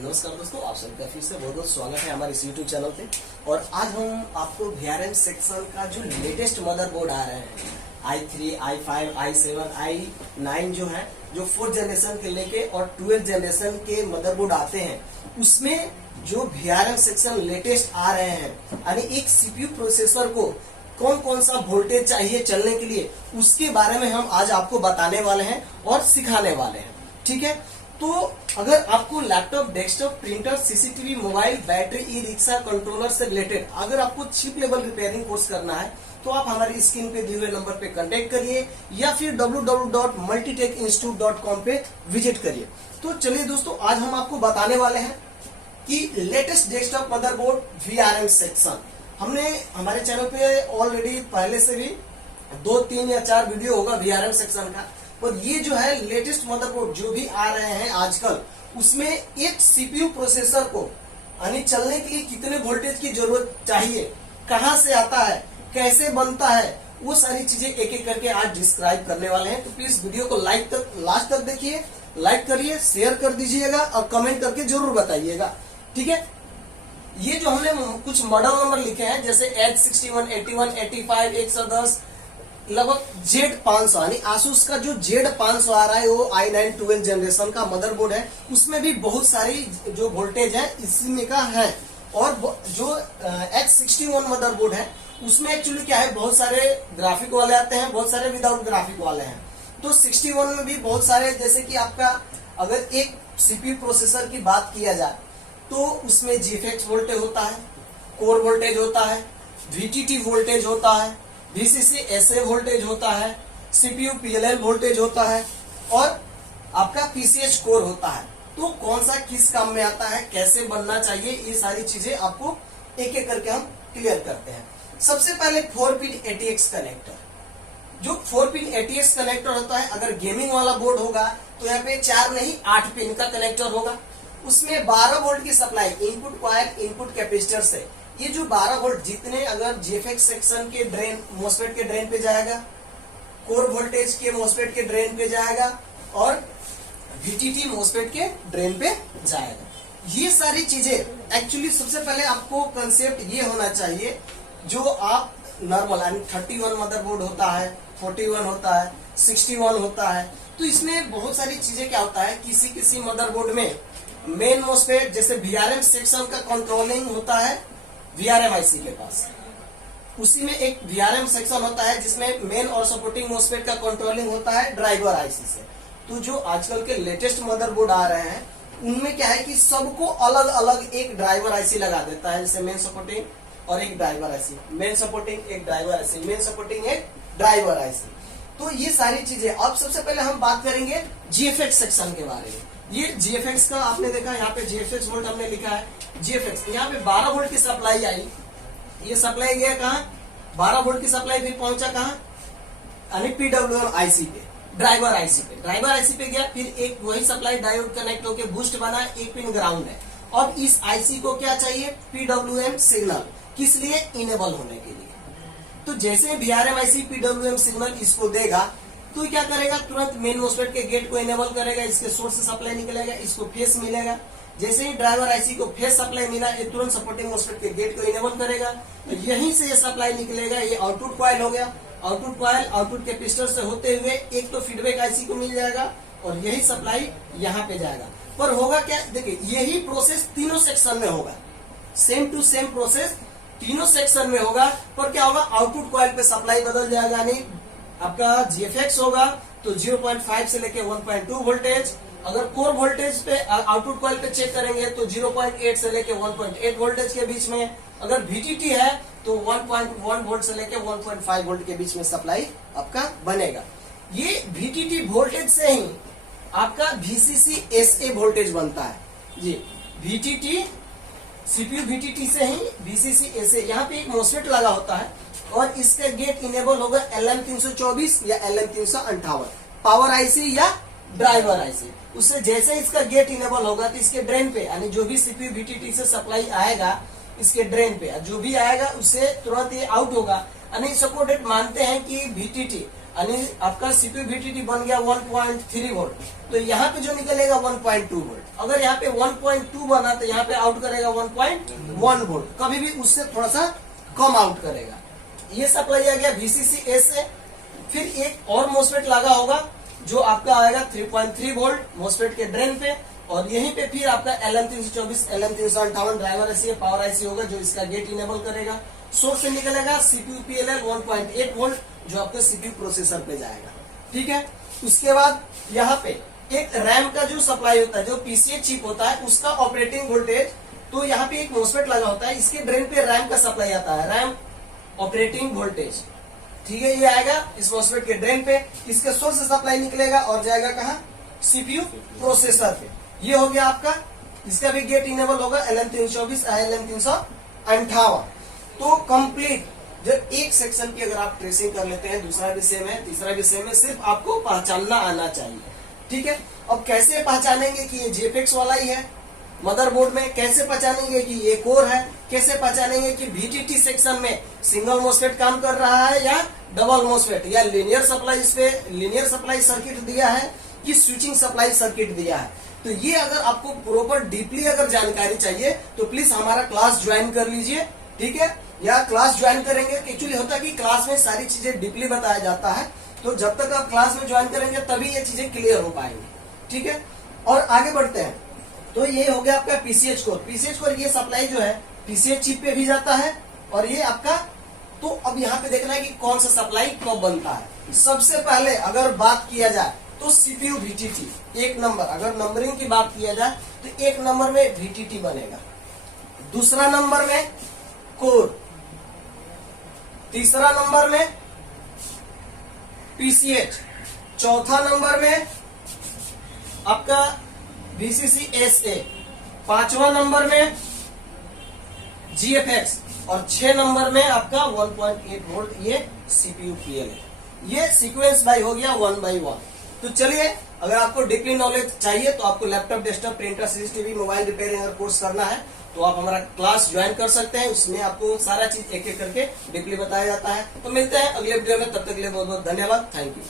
नमस्कार दोस्तों, आप सबका फिर से बहुत बहुत स्वागत है हमारे इस YouTube चैनल पे। और आज हम आपको VRM सेक्शन का जो लेटेस्ट मदरबोर्ड आ रहे हैं i3, i5, i7, i9 जो है, जो 4th जनरेशन के लेके और 12th जनरेशन के मदरबोर्ड आते हैं, उसमें जो VRM सेक्शन लेटेस्ट आ रहे हैं, यानी एक CPU प्रोसेसर को कौन कौन सा वोल्टेज चाहिए चलने के लिए, उसके बारे में हम आज आपको बताने वाले हैं और सिखाने वाले हैं। ठीक है, तो अगर आपको laptop, desktop, printer, CCTV, mobile, battery, e rickshaw, controller से रिलेटेड अगर आपको चिप लेवल रिपेयरिंग कोर्स करना है तो आप हमारी स्क्रीन पे दिए हुए नंबर पे कांटेक्ट करिए या फिर www.multitecinstitute.com पे विजिट करिए। तो चलिए दोस्तों, आज हम आपको बताने वाले हैं कि latest desktop motherboard VRM section. हमने हमारे चैनल पे ऑलरेडी पहले से भी 2, 3 या 4 वीडियो होगा VRM सेक्शन का, और ये जो है लेटेस्ट मदरबोर्ड जो भी आ रहे हैं आजकल, उसमें एक CPU प्रोसेसर को यानी चलने के लिए कितने वोल्टेज की जरूरत चाहिए, कहां से आता है, कैसे बनता है, वो सारी चीजें एक एक करके आज डिस्क्राइब करने वाले हैं। तो प्लीज वीडियो को लास्ट तक देखिए, लाइक करिए, शेयर कर दीजिएगा और कमेंट करके जरूर बताइएगा। ठीक है, ये जो हमने कुछ मॉडल नंबर लिखे हैं जैसे H61, 81, 85, 110, लगभग Z500 यानी आसूस का जो Z500 आ रहा है वो i9 12th जनरेशन का मदरबोर्ड है, उसमें भी बहुत सारी जो वोल्टेज है इसमें का है। और जो H61 मदरबोर्ड है उसमें एक्चुअली क्या है, बहुत सारे ग्राफिक वाले आते हैं, बहुत सारे विदाउट ग्राफिक वाले हैं। तो 61 में भी बहुत सारे, जैसे कि आपका अगर एक CPU प्रोसेसर की बात किया जाए तो उसमें GFX वोल्टेज होता है, कोर वोल्टेज होता है, VTT वोल्टेज होता है, VCC SA वोल्टेज होता है, CPU PLL वोल्टेज होता है और आपका PCH कोर होता है। तो कौन सा किस काम में आता है, कैसे बनना चाहिए, ये सारी चीजें आपको एक एक करके हम क्लियर करते हैं। सबसे पहले 4 पिन ATX कनेक्टर। जो 4 पिन ATX कनेक्टर होता है, अगर गेमिंग वाला बोर्ड होगा तो यहाँ पे 4 नहीं 8 पिन का कनेक्टर होगा। उसमें 12 वोल्ट की supply input coil, input capacitor से, ये जो 12 वोल्ट जितने अगर GFX सेक्शन के ड्रेन मोस्फेट के ड्रेन पे जाएगा, कोर वोल्टेज के मोस्फेट के ड्रेन पे जाएगा और VTT मोस्फेट के ड्रेन पे जाएगा। ये सारी चीजें एक्चुअली सबसे पहले आपको कंसेप्ट ये होना चाहिए, जो आप नॉर्मल यानी 31 मदरबोर्ड होता है, 41 होता है, 61 होता है, तो इसमें बहुत सारी चीजें क्या होता है, किसी मदरबोर्ड में मेन मोस्फेट जैसे VRM सेक्शन का कंट्रोलिंग होता है VRM IC के पास, उसी में एक VRM सेक्शन होता है जिसमें मेन और सपोर्टिंग मोस्फेट का कंट्रोलिंग होता है ड्राइवर IC से। तो जो आजकल के लेटेस्ट मदरबोर्ड आ रहे हैं उनमें क्या है कि सबको अलग अलग एक ड्राइवर IC लगा देता है, जैसे मेन सपोर्टिंग और एक ड्राइवर IC, मेन सपोर्टिंग एक ड्राइवर IC, मेन सपोर्टिंग एक ड्राइवर IC। तो ये सारी चीजें। अब सबसे पहले हम बात करेंगे GFX सेक्शन के बारे में। ये GFX का आपने देखा, यहाँ पे GFX वोल्ट हमने लिखा है। GFX यहाँ पे 12 वोल्ट की सप्लाई आई, ये सप्लाई गया कहाँ, 12 वोल्ट की सप्लाई फिर पहुंचा कहाँ, यानी PWM IC पे, ड्राइवर IC पे, ड्राइवर IC पे गया, फिर एक वही सप्लाई डायोड कनेक्ट होके बूस्ट बना, एक पिन ग्राउंड है। और इस IC को क्या चाहिए, PWM सिग्नल, किस लिए, इनेबल होने के लिए। तो जैसे VRM IC PWM सिग्नल इसको देगा तो क्या करेगा, तुरंत मेन मोस्फेट के गेट को इनेबल करेगा, इसके सोर्स से सप्लाई निकलेगा, इसको फेस मिलेगा। जैसे ही ड्राइवर IC को फेस सप्लाई मिला, ये तुरंत सपोर्टिंग मोस्फेट के गेट को इनेबल करेगा, तो यहीं से ये सप्लाई निकलेगा, ये आउटपुट कॉइल हो गया। आउटपुट कॉइल आउटपुट कैपेसिटर से होते हुए एक तो फीडबैक IC को मिल जाएगा और यही सप्लाई यहाँ पे जाएगा। पर होगा क्या, देखिए यही प्रोसेस तीनों सेक्शन में होगा, सेम टू सेम प्रोसेस तीनों सेक्शन में होगा। पर क्या होगा, आउटपुट कॉइल पे सप्लाई बदल जाएगा, यानी आपका GFX होगा तो 0.5 से लेके 1.2 वोल्टेज। अगर कोर वोल्टेज पे आउटपुट कॉइल पे चेक करेंगे तो 0.8 से लेके 1.8 वोल्टेज के बीच में। अगर VTT है तो 1.1 वोल्ट से लेके 1.5 वोल्ट के बीच में सप्लाई आपका बनेगा। ये VTT वोल्टेज से ही आपका VCC SA वोल्टेज बनता है जी। VTT CPU VTT से ही VCC SA, यहाँ पे एक मोस्फेट लगा होता है और इसका गेट इनेबल होगा LM324 या LM358, पावर IC या ड्राइवर IC। उससे जैसे इसका गेट इनेबल होगा तो इसके ड्रेन पे, यानी जो भी CPU VTT से सप्लाई आएगा इसके ड्रेन पे, जो भी आएगा उससे तुरंत ये आउट होगा। यानी सपोर्टेड मानते हैं कि VTT यानी आपका सीपीयू VTT बन गया 1.3 वोल्ट, तो यहाँ पे जो निकलेगा 1.2 वोल्ट। अगर यहाँ पे 1.2 बना तो यहाँ पे आउट करेगा 1.1 वोल्ट, कभी भी उससे थोड़ा सा कम आउट करेगा। ये सप्लाई आ गया VCC A से। फिर एक और मोस्फेट लगा होगा जो आपका आएगा 3.3 वोल्ट मोस्फेट के ड्रेन पे, और यहीं पे फिर आपका LM324 LM358 driver IC power IC होगा जो इसका गेट इनेबल करेगा। सोर्स से निकलेगा CPU PLL 1.8 वोल्ट जो आपके CPU प्रोसेसर पे जाएगा। ठीक है, उसके बाद यहाँ पे एक रैम का जो सप्लाई होता है, जो PCH चिप होता है, उसका ऑपरेटिंग वोल्टेज, तो यहाँ पे एक मोस्फेट लगा होता है, इसके ड्रेन पे रैम का सप्लाई आता है, रैम ऑपरेटिंग वोल्टेज। ठीक है, ये आएगा इस मोस्फेट के ड्रेन पे, इसके सोर्स से सप्लाई निकलेगा और जाएगा कहाँ, CPU प्रोसेसर पे। ये हो गया आपका, इसका भी गेट इनेबल होगा LM324 LM358। तो कंप्लीट जब एक सेक्शन की अगर आप ट्रेसिंग कर लेते हैं, दूसरा भी सेम है, तीसरा भी सेम है, सिर्फ आपको पहचानना आना चाहिए। ठीक है, अब कैसे पहचानेंगे कि ये JFEX वाला ही है मदरबोर्ड में, कैसे पहचानेंगे कि ये कोर है, कैसे पहचानेंगे कि VTT सेक्शन में सिंगल मोस्फेट काम कर रहा है या डबल मोस्फेट, या लीनियर सप्लाई, इस पे लीनियर सप्लाई सर्किट दिया है कि स्विचिंग सप्लाई सर्किट दिया है। तो ये अगर आपको प्रॉपर डीपली अगर जानकारी चाहिए तो प्लीज हमारा क्लास ज्वाइन कर लीजिए। ठीक है, या क्लास ज्वाइन करेंगे, एक्चुअली होता है कि क्लास में सारी चीजें डीपली बताया जाता है, तो जब तक आप क्लास में ज्वाइन करेंगे तभी ये चीजें क्लियर हो पाएंगी। ठीक है, और आगे बढ़ते हैं। तो ये हो गया आपका PCH कोर। PCH कोर ये सप्लाई जो है PCH चिप पे भी जाता है, और ये आपका, तो अब यहाँ पे देखना है कि कौन सा सप्लाई कब बनता है। सबसे पहले अगर बात किया जाए तो CPU VTT एक नंबर, अगर नंबरिंग की बात किया जाए तो एक नंबर में VTT बनेगा, दूसरा नंबर में कोर, तीसरा नंबर में PCH, चौथा नंबर में आपका VCC SA, पांचवा नंबर में GFX, और 6 नंबर में आपका 1.8 वोल्ट ये CPU PL है। ये सीक्वेंस बाय हो गया 1 by 1। तो चलिए, अगर आपको डीपली नॉलेज चाहिए तो आपको laptop, desktop, printer, CCTV, mobile repairing अगर कोर्स करना है तो आप हमारा क्लास ज्वाइन कर सकते हैं। उसमें आपको सारा चीज एक एक करके डीपली बताया जाता है। तो मिलते हैं अगले वीडियो में, तब तक के लिए बहुत बहुत धन्यवाद, थैंक यू।